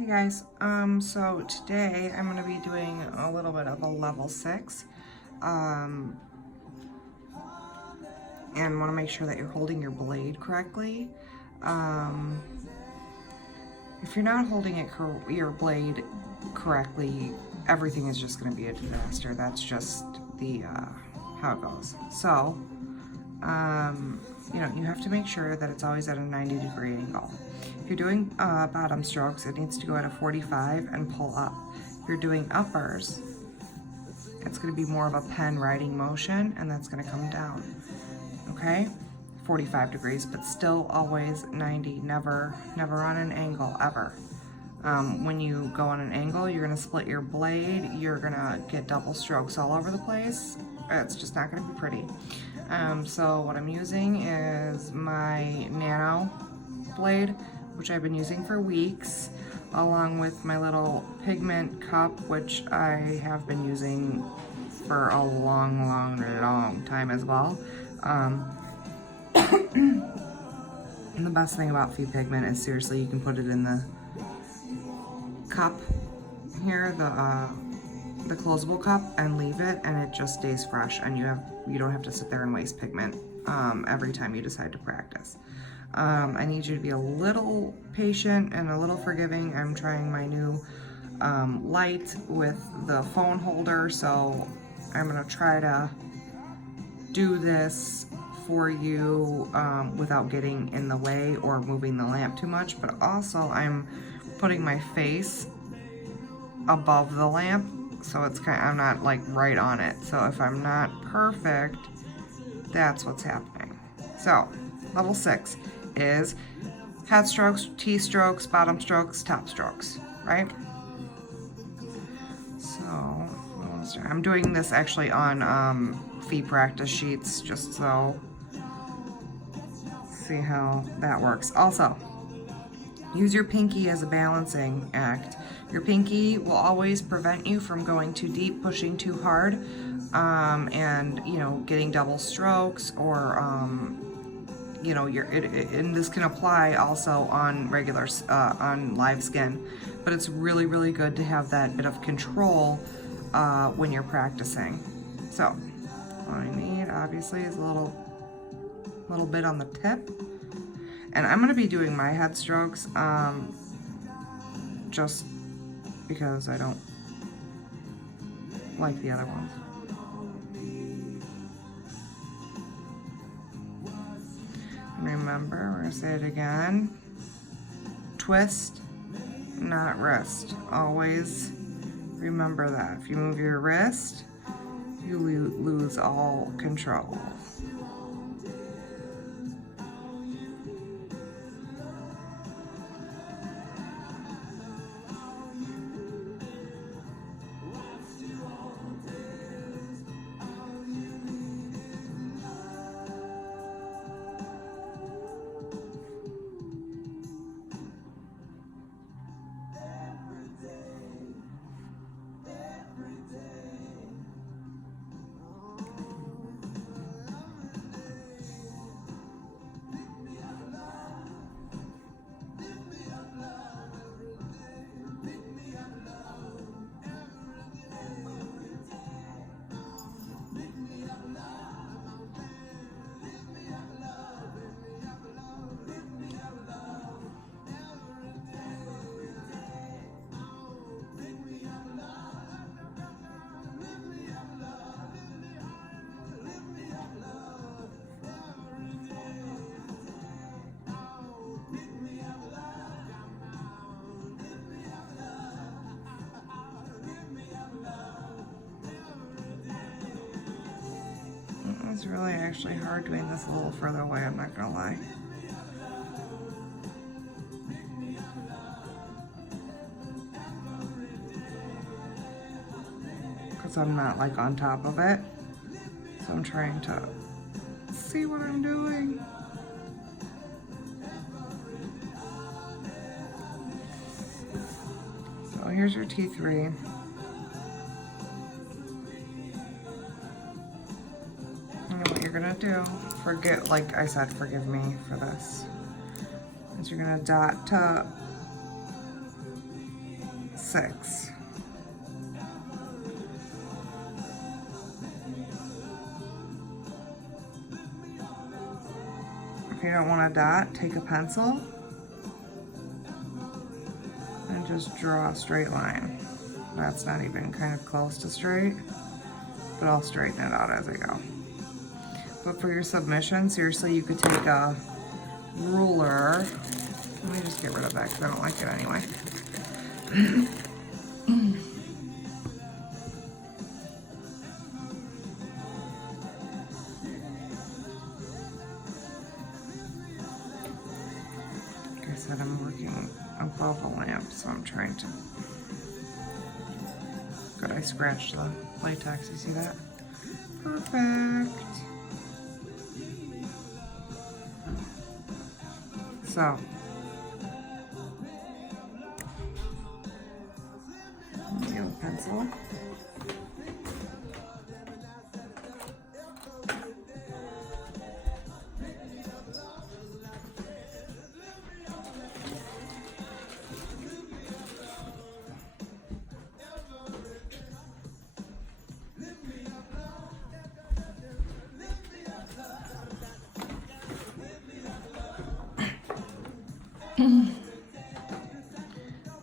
Hey guys, so today I'm going to be doing a little bit of a level 6, and want to make sure that you're holding your blade correctly. If you're not holding your blade correctly, everything is just going to be a disaster. That's just the, how it goes. So, you have to make sure that it's always at a 90-degree angle. If you're doing bottom strokes, it needs to go at a 45 and pull up. If you're doing uppers, it's going to be more of a pen writing motion, and that's going to come down. Okay? 45 degrees, but still always 90, never on an angle, ever. When you go on an angle, you're going to split your blade, you're going to get double strokes all over the place. It's just not going to be pretty. So what I'm using is my Nano blade, which I've been using for weeks, along with my little pigment cup, which I have been using for a long time as well. And the best thing about Fee Pigment is, seriously, you can put it in the cup here, the closable cup, and leave it, and it just stays fresh, and you don't have to sit there and waste pigment every time you decide to practice. I need you to be a little patient and a little forgiving. I'm trying my new light with the phone holder, so I'm gonna try to do this for you without getting in the way or moving the lamp too much, but also I'm putting my face above the lamp, so it's I'm not like right on it. So if I'm not perfect, that's what's happening. So level 6 is head strokes, T strokes, bottom strokes, top strokes, right? So I'm doing this actually on Fee practice sheets, just so see how that works. Also, use your pinky as a balancing act. Your pinky will always prevent you from going too deep, pushing too hard, and getting double strokes, or and this can apply also on regular on live skin, but it's really good to have that bit of control when you're practicing. So what I need obviously is a little bit on the tip, and I'm going to be doing my head strokes just because I don't like the other ones. Remember, we're going to say it again. Twist, not wrist. Always remember that. If you move your wrist, you lose all control. It's really actually hard doing this a little further away, I'm not gonna lie. Because I'm not like on top of it. So I'm trying to see what I'm doing. So here's your T3. You're gonna do, like I said, forgive me for this, is you're gonna dot to 6. If you don't want a dot, take a pencil and just draw a straight line. That's not even kind of close to straight, but I'll straighten it out as I go. But for your submission, seriously, you could take a ruler. Let me just get rid of that because I don't like it anyway. Like I said, I'm working above a lamp, so I'm trying to... Good, I scratched the latex, you see that? Perfect. So, let me get a pencil.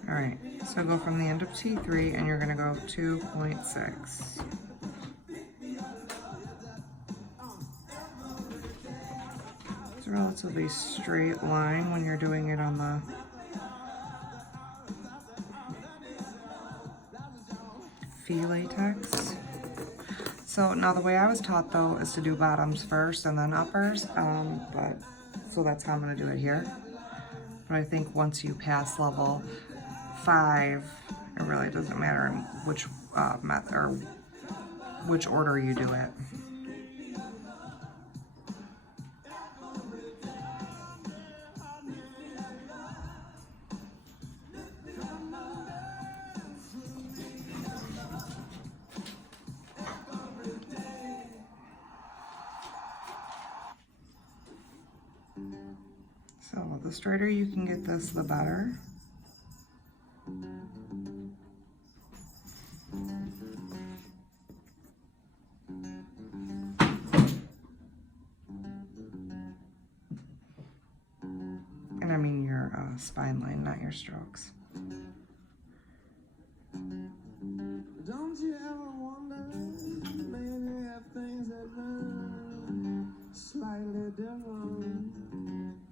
Alright, so go from the end of T3 and you're going to go 2.6. It's a relatively straight line when you're doing it on the fee latex. So now the way I was taught though is to do bottoms first and then uppers, so that's how I'm going to do it here. But I think once you pass level 5, it really doesn't matter which method or which order you do it. So the straighter you can get this, the better. And I mean your spine line, not your strokes. Don't you ever wonder, maybe if things had been slightly different,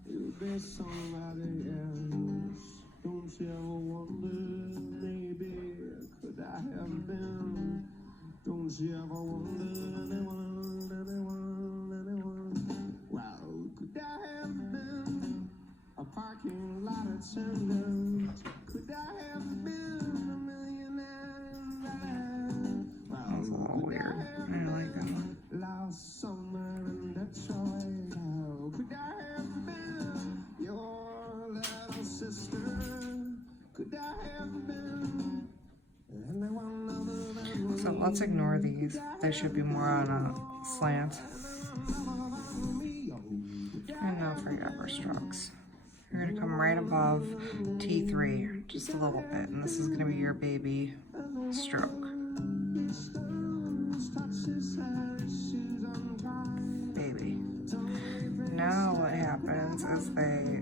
you'd be somebody else. Don't you ever wonder, maybe could I have been? Don't you ever wonder, well, could I have been a parking lot attendant? Could I have been a millionaire? Well, that was a little weird. I didn't like that one. Lost somewhere in Detroit. How could I have been your little sister? Could I have been anyone other than? So let's ignore these. They should be more on a slant. And now for your upper strokes. You're going to come right above T3, just a little bit, and this is going to be your baby stroke. Baby. Now what happens is they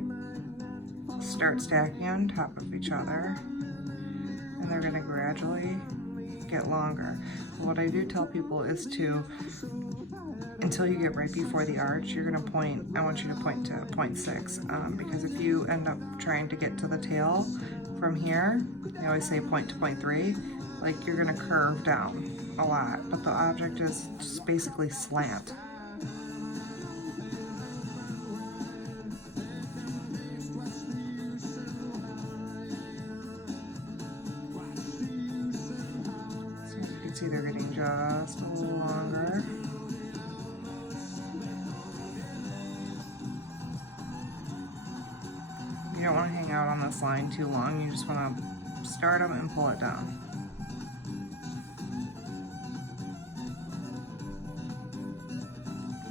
start stacking on top of each other, and they're going to gradually get longer. What I do tell people is to, until you get right before the arch, you're going to point, I want you to point to 0.6, because if you end up trying to get to the tail from here, they always say point to 0.3, like you're going to curve down a lot, but the object is just basically slant. So you can see they're getting just a little longer. You don't want to hang out on this line too long. You just want to start them and pull it down.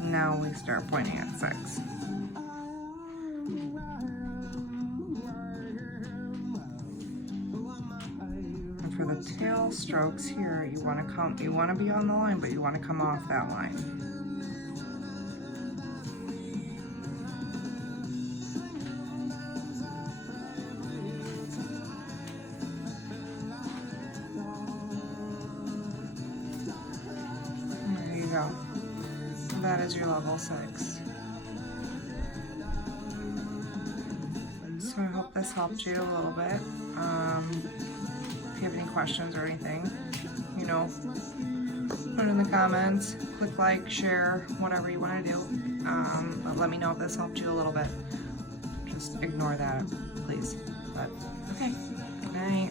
Now we start pointing at 6. for the tail strokes here, you want to be on the line, but you want to come off that line. There you go. That is your level 6. So I hope this helped you a little bit. If you have any questions or anything, you know, put it in the comments, click like, share, whatever you want to do. But let me know if this helped you a little bit. Just ignore that, please. But okay, good night.